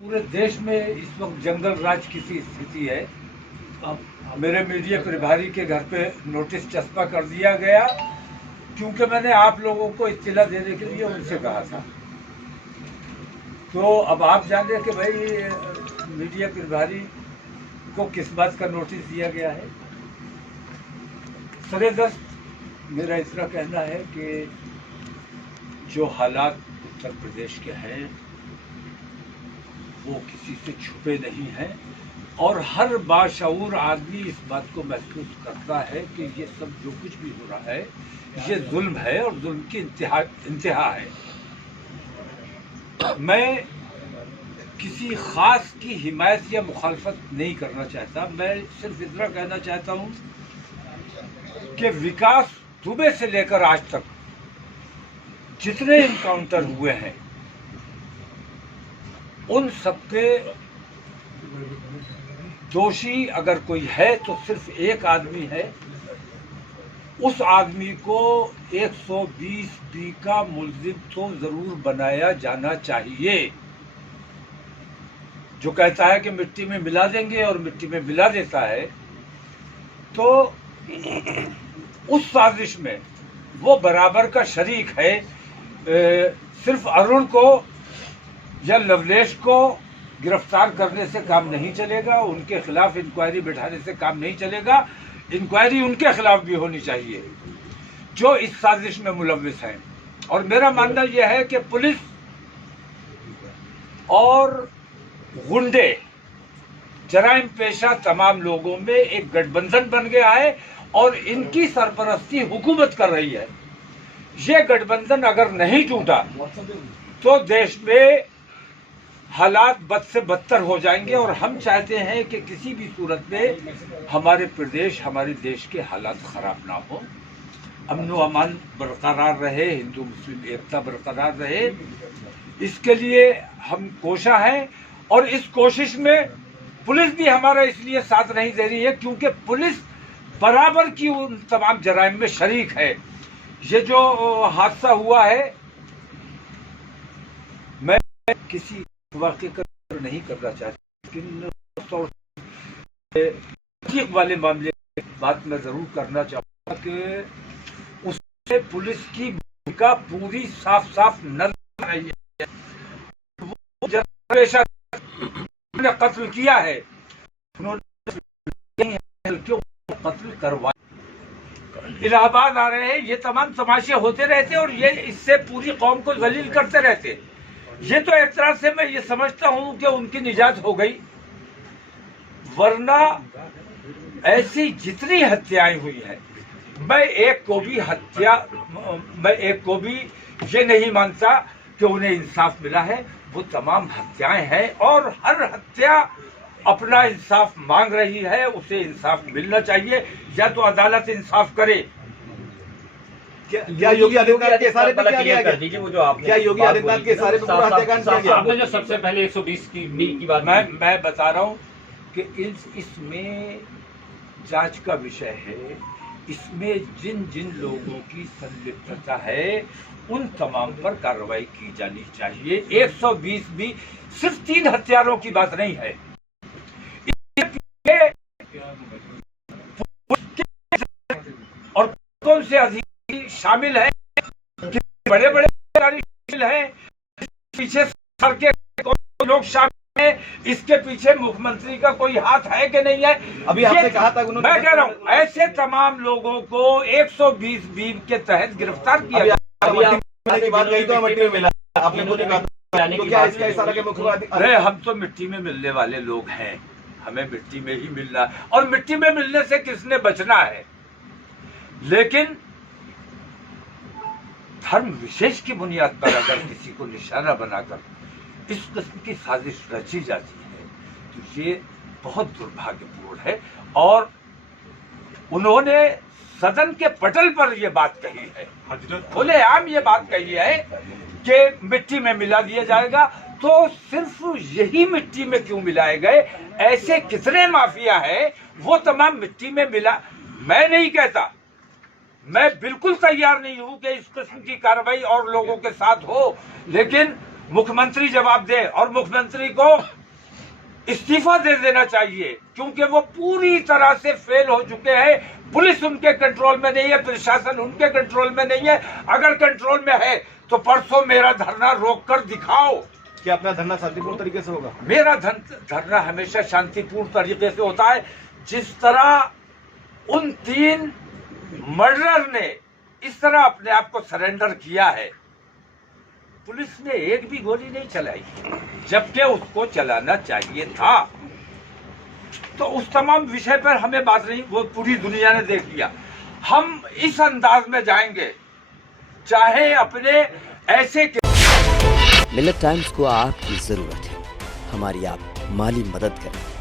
पूरे देश में इस वक्त जंगल राज की सी स्थिति है। अब मेरे मीडिया प्रभारी के घर पे नोटिस चस्पा कर दिया गया क्योंकि मैंने आप लोगों को इत्तला देने के लिए उनसे कहा था। तो अब आप जाने कि भाई मीडिया प्रभारी को किस बात का नोटिस दिया गया है। सरेदस्त मेरा इतना कहना है कि जो हालात उत्तर प्रदेश के हैं वो किसी से छुपे नहीं हैं और हर बाशऊर आदमी इस बात को महसूस करता है कि ये सब जो कुछ भी हो रहा है ये जुल्म है और जुल्म की इंतहा है। मैं किसी खास की हिमायत या मुखालफत नहीं करना चाहता। मैं सिर्फ इतना कहना चाहता हूँ कि विकास दुबे से लेकर आज तक जितने इनकाउंटर हुए हैं उन सबके दोषी अगर कोई है तो सिर्फ एक आदमी है। उस आदमी को 120B का मुल्जिम तो जरूर बनाया जाना चाहिए। जो कहता है कि मिट्टी में मिला देंगे और मिट्टी में मिला देता है, तो उस साजिश में वो बराबर का शरीक है। सिर्फ अरुण को या लवलेश को गिरफ्तार करने से काम नहीं चलेगा, उनके खिलाफ इंक्वायरी बैठाने से काम नहीं चलेगा। इंक्वायरी उनके खिलाफ भी होनी चाहिए जो इस साजिश में मुलव्विस हैं। और मेरा मानना यह है कि पुलिस और गुंडे जराइम पेशा तमाम लोगों में एक गठबंधन बन गया है और इनकी सरपरस्ती हुकूमत कर रही है। ये गठबंधन अगर नहीं टूटा तो देश में हालात बद से बदतर हो जाएंगे और हम चाहते हैं कि किसी भी सूरत में हमारे प्रदेश, हमारे देश के हालात खराब ना हो, अमन व अमान बरकरार रहे, हिंदू मुस्लिम एकता बरकरार रहे। इसके लिए हम कोशा हैं और इस कोशिश में पुलिस भी हमारा इसलिए साथ नहीं दे रही है क्योंकि पुलिस बराबर की उन तमाम जराइम में शरीक है। ये जो हादसा हुआ है, मैं किसी वाक़े का नहीं करना चाहता, लेकिन वाले मामले की बात मैं जरूर करना चाहूँगा कि उससे पुलिस की भूमिका पूरी साफ साफ नजर आई है। वो जैसा ने कत्ल किया है, उन्होंने क्यों कत्ल करवाया। इलाहाबाद आ रहे हैं, ये तमाम तमाशे होते रहते और ये इससे पूरी कौम को जलील करते रहते। ये तो एक तरह से मैं ये समझता हूं कि उनकी निजात हो गई, वरना ऐसी जितनी हत्याएं हुई हैं, मैं एक को भी ये नहीं मानता कि उन्हें इंसाफ मिला है। वो तमाम हत्याएं हैं और हर हत्या अपना इंसाफ मांग रही है, उसे इंसाफ मिलना चाहिए या तो अदालत इंसाफ करे। क्या योगी आदित्यनाथ के इशारे पर क्या किया गया? वो जो आपने क्या योगी आदित्यनाथ के इशारे पर पूरा हत्याकांड किया गया? आपने जो सबसे पहले 120 की बात मैं बता रहा हूं कि इसमें जांच का विषय है। इसमें जिन जिन लोगों की संलिप्तता है उन तमाम पर कार्रवाई की जानी चाहिए। 120B सिर्फ 3 हत्यारों की बात नहीं है। और कौन से अधिकारी शामिल है, बड़े बड़े अधिकारी शामिल हैं, पीछे सर के लोग शामिल हैं, इसके पीछे मुख्यमंत्री का कोई हाथ है कि नहीं है। अभी आपने कहा था, मैं कह रहा हूँ ऐसे तमाम लोगों को 120B के तहत गिरफ्तार किया गया। की बात कही तो मिट्टी में मिला, आपने मुझे कहा तो क्या इसका इशारा के मुख्यमंत्री? अरे हम तो मिट्टी में मिलने वाले लोग हैं, हमें मिट्टी में ही मिलना है और मिट्टी में मिलने से किसने बचना है। लेकिन धर्म विशेष की बुनियाद पर अगर किसी को निशाना बनाकर इस किस्म की साजिश रची जाती है तो ये बहुत दुर्भाग्यपूर्ण है। और उन्होंने सदन के पटल पर यह बात कही है, खुलेआम ये बात कही है कि मिट्टी में मिला दिया जाएगा। तो सिर्फ यही मिट्टी में क्यों मिलाए गए? ऐसे कितने माफिया है वो तमाम मिट्टी में मिला। मैं नहीं कहता, मैं बिल्कुल तैयार नहीं हूं कि इस किस्म की कार्रवाई और लोगों के साथ हो, लेकिन मुख्यमंत्री जवाब दे और मुख्यमंत्री को इस्तीफा दे देना चाहिए, क्योंकि वो पूरी तरह से फेल हो चुके हैं। पुलिस उनके कंट्रोल में नहीं है, प्रशासन उनके कंट्रोल में नहीं है। अगर कंट्रोल में है तो परसों मेरा धरना रोक कर दिखाओ। क्या अपना धरना शांतिपूर्ण तरीके से होगा? मेरा धरना हमेशा शांतिपूर्ण तरीके से होता है। जिस तरह उन 3 मर्डरर ने इस तरह अपने आप को सरेंडर किया है, पुलिस ने एक भी गोली नहीं चलाई, जबकि उसको चलाना चाहिए था। तो उस तमाम विषय पर हमें बात नहीं, वो पूरी दुनिया ने देख लिया। हम इस अंदाज में जाएंगे, चाहे अपने ऐसे मिलत टाइम्स को आपकी जरूरत है, हमारी आप माली मदद करें।